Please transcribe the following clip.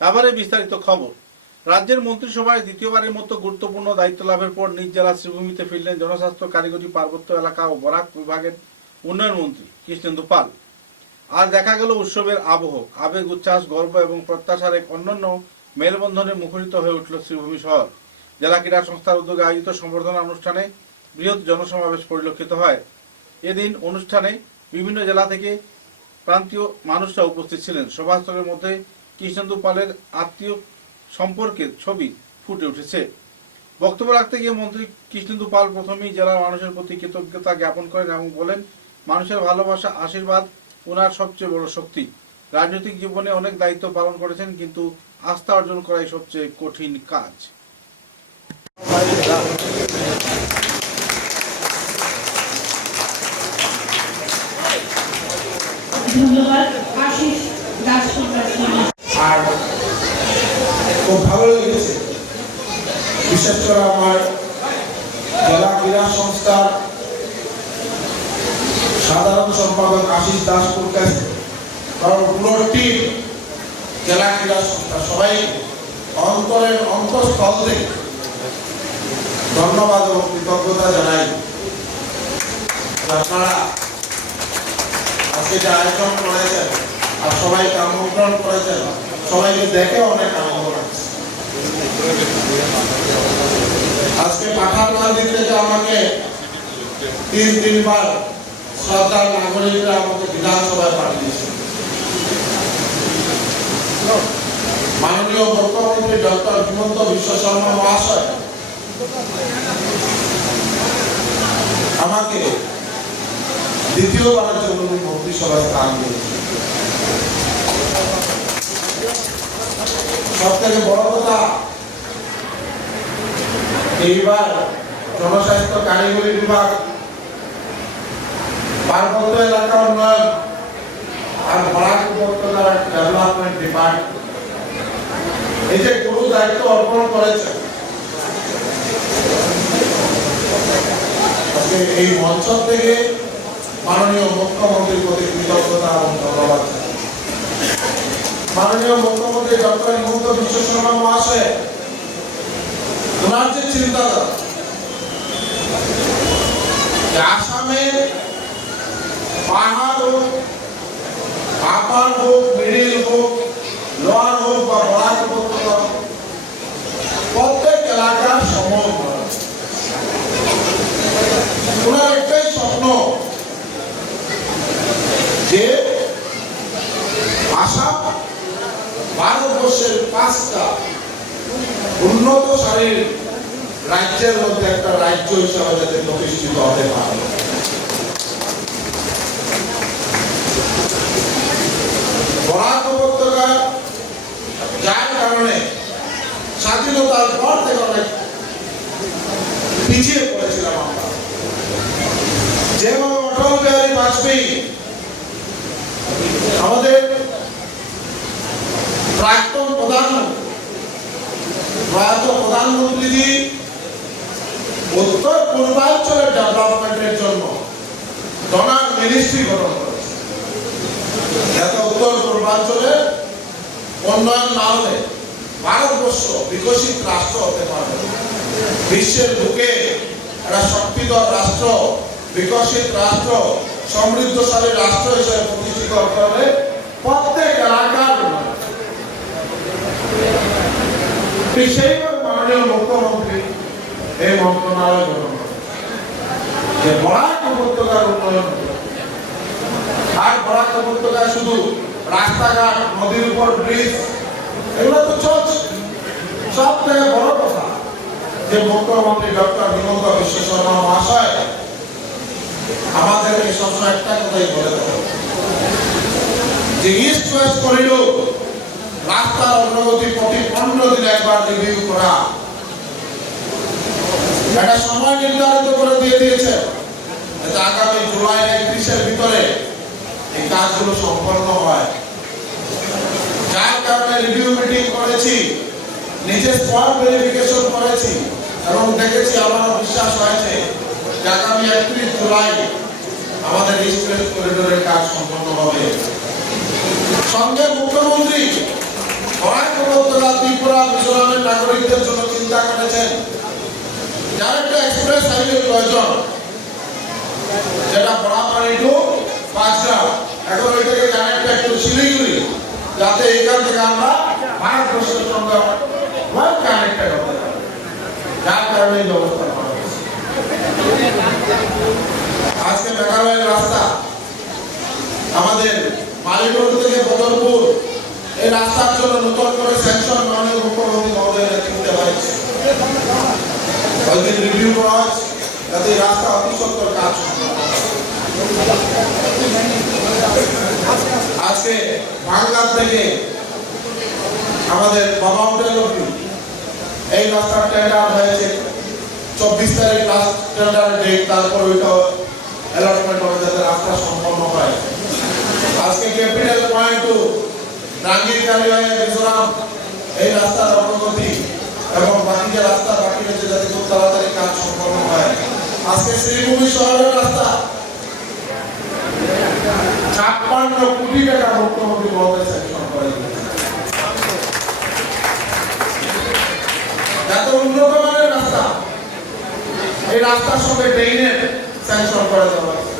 এবারে বিস্তারিত খবর। রাজ্যের মন্ত্রিসভায় দ্বিতীয়বারের মতো গুরুত্বপূর্ণ দায়িত্ব লাভের পর নিজ জেলা শ্রীভূমিতে ফিরলেন জনস্বাস্থ্য, কারিগরি, পার্বত্য এলাকা ও বরাক বিভাগের উন্নয়ন মন্ত্রী কৃষ্ণেন্দু পাল। আজ দেখা গেল উৎসবের আবহ, আবেগ, উচ্ছ্বাস, গর্ব এবং প্রত্যাশার এক অনন্য মেলবন্ধনে মুখরিত হয়ে উঠল শ্রীভূমি শহর। জেলা ক্রীড়া সংস্থার উদ্যোগে আয়োজিত সম্বর্ধনা অনুষ্ঠানে বৃহৎ জনসমাবেশ পরিলক্ষিত হয়। এদিন অনুষ্ঠানে বিভিন্ন জেলা থেকে প্রান্তীয় মানুষরা উপস্থিত ছিলেন। সভাস্থলের মধ্যে কৃষ্ণেন্দু পালের আত্মীয় সম্পর্কের ছবি ফুটে উঠেছে। বক্তব্য রাখতে গিয়ে মন্ত্রী কৃষ্ণেন্দু পাল প্রথমেই জেলার মানুষের প্রতি কৃতজ্ঞতা জ্ঞাপন করেন এবং বলেন, মানুষের ভালোবাসা, আশীর্বাদ ওনার সবচেয়ে বড় শক্তি। রাজনৈতিক জীবনে অনেক দায়িত্ব পালন করেছেন, কিন্তু আস্থা অর্জন করাই সবচেয়ে কঠিন কাজ। ধন্যবাদ আশিস দাস। আর খুব ভালো লেগেছে, বিশেষ করে আমার জেলা ক্রীড়া সংস্থার সাধারণ সম্পাদক আশিস দাসপুর কাছে, কারণ পুরো টিম জেলা ক্রীড়া সংস্থা সবাই অন্তরের অন্তঃস্থল থেকে ধন্যবাদ এবং কৃতজ্ঞতা জানাই। আপনারা আজকে যে আয়োজন করেছেন আর সবাইকে আমন্ত্রণ করেছেন, সবাইকে দেখে অনেক আনন্দ লাগছে। আজকে পাঠানকান্দি থেকে আমাকে তিনবার শ্রদ্ধার নাগরিকরা আমাকে বিধানসভায় পাঠিয়েছে। মাননীয় মুখ্যমন্ত্রী ডক্টর হিমন্ত বিশ্ব শর্মা মহাশয় আমাকে দ্বিতীয়বারের জন্য মন্ত্রিসভায় স্থান দিয়েছে। সব থেকে বড় কথা, এইবার জনস্বাস্থ্য, কারিগরি বিভাগ, পার্বত্য এলাকা উন্নয়ন আর বরাক উপত্যকার ডেভেলপমেন্ট ডিপার্টমেন্ট এই যে গুরু দায়িত্ব অর্পণ করেছে, এই মঞ্চ থেকে মাননীয় মুখ্যমন্ত্রীর প্রতি কৃতজ্ঞতা এবং ধন্যবাদ। মাননীয় মুখ্যমন্ত্রী ডক্টর হিমন্ত বিশ্ব শর্মা মহাশয় ওনার যে চিন্তাধারা, আসামের পাহাড় হোক, আপার হোক, মিডিল হোক, লোয়ার হোক বা বরাক উপত্যকা, প্রত্যেক এলাকার সময় ওনার একটাই স্বপ্ন যে আসাম ভারতবর্ষের 5টা উন্নত সারির রাজ্যের মধ্যে একটা রাজ্য হিসাবে যাতে প্রতিষ্ঠিত হতে পারে। বরাক উপত্যকা যার কারণে স্বাধীনতার পর থেকে অনেক পিছিয়ে পড়েছিলাম আমরা। যেভাবে অটল বিহারী বাজপেয়ী আমাদের প্রাক্তন প্রধানমন্ত্রীজি উত্তর পূর্বাঞ্চলের ডেভেলপমেন্টের জন্য ডোনার মিনিস্ট্রি গঠন করেছে, যাতে উত্তর পূর্বাঞ্চলের উন্নয়ন না হলে ভারতবর্ষ বিকশিত রাষ্ট্র হতে পারে। বিশ্বের বুকে একটা শক্তিধর রাষ্ট্র, বিকশিত রাষ্ট্র, সমৃদ্ধশালী রাষ্ট্র হিসেবে প্রতিষ্ঠিত হতে হলে প্রত্যেক এলাকার সেইভাবে মাননীয় মুখ্যমন্ত্রী এই মন্ত্রণালয় গঠন করে যে বরাক উপত্যকার উন্নয়ন। আর বরাক উপত্যকায় শুধু রাস্তাঘাট, নদীর উপর ব্রিজ, এগুলো তো চলছে। সব থেকে বড় কথা যে মুখ্যমন্ত্রী ডক্টর হিমন্ত বিশ্ব শর্মা মহাশয় আমাদেরকে সবসময় একটা কথাই বলে দেয় যে ইস্ট ওয়েস্ট করিডোর রাস্তার অগ্রগতি প্রতি 15 দিনে একবার রিভিউ করা, একটা সময় নির্ধারিত করে দিয়ে দিয়েছে যাতে আগামী জুলাই 31-এর ভিতরে এই কাজগুলো সম্পন্ন হয়। যার কারণে রিভিউ মিটিং করেছি, নিজে স্পট ভেরিফিকেশন করেছি এবং দেখেছি, আমার বিশ্বাস হয়েছে যে আগামী 31 জুলাই আমাদের ইস্ট ওয়েস্ট করিডোরের কাজ সম্পন্ন হবে। সঙ্গে মুখ্যমন্ত্রী বরাক ত্রিপুরা মিজোরামের নাগরিকদের জন্য চিন্তা করেছেন যার একটা এক্সপ্রেস হাইওয়ে প্রয়োজন, যেটা বড়াপানি টু পাঁচরা, এখন ওইটাকে কানেক্টেড টু শিলিগুড়ি, যাতে এখান থেকে আমরা ভারতবর্ষের সঙ্গে কানেক্টেড হতে পারি। যার কারণে এই ব্যবস্থা করা হয়েছে। আজকে মেঘালয়ের রাস্তা আমাদের মালিগঞ্জ থেকে বদরপুর, এই রাস্তার জন্য নতুন করে স্যাংশন মাননীয় মুখ্যমন্ত্রী মহোদয়ের নেতৃত্বে হয়েছে। কয়েকদিন রিভিউ করা হয়েছে যাতে এই রাস্তা অতি সত্তর কাজ সম্পন্ন হয়। আজকে বাংলার থেকে আমাদের বাবা হোটেল অব্দি এই রাস্তার টেন্ডার হয়েছে, 24 তারিখ লাস্ট টেন্ডার ডেট, তারপর ওইটা অ্যালটমেন্ট হবে যাতে রাস্তা সম্পন্ন হয়। আজকে ক্যাপিটাল পয়েন্ট টু রাঙ্গিরখালি হয়ে মিজোরাম এই রাস্তার অগ্রগতি এবং বাকি যে রাস্তা বাকি রয়েছে যাতে খুব তাড়াতাড়ি কাজ সম্পন্ন হয়। আজকে শ্রীভূমি শহরের রাস্তা 56 কোটি টাকা মুখ্যমন্ত্রী মহোদয় স্যাংশন করে দিয়েছেন। এত উন্নত মানের রাস্তা, এই রাস্তার সঙ্গে ড্রেনের স্যাংশন করে দেওয়া হয়েছে।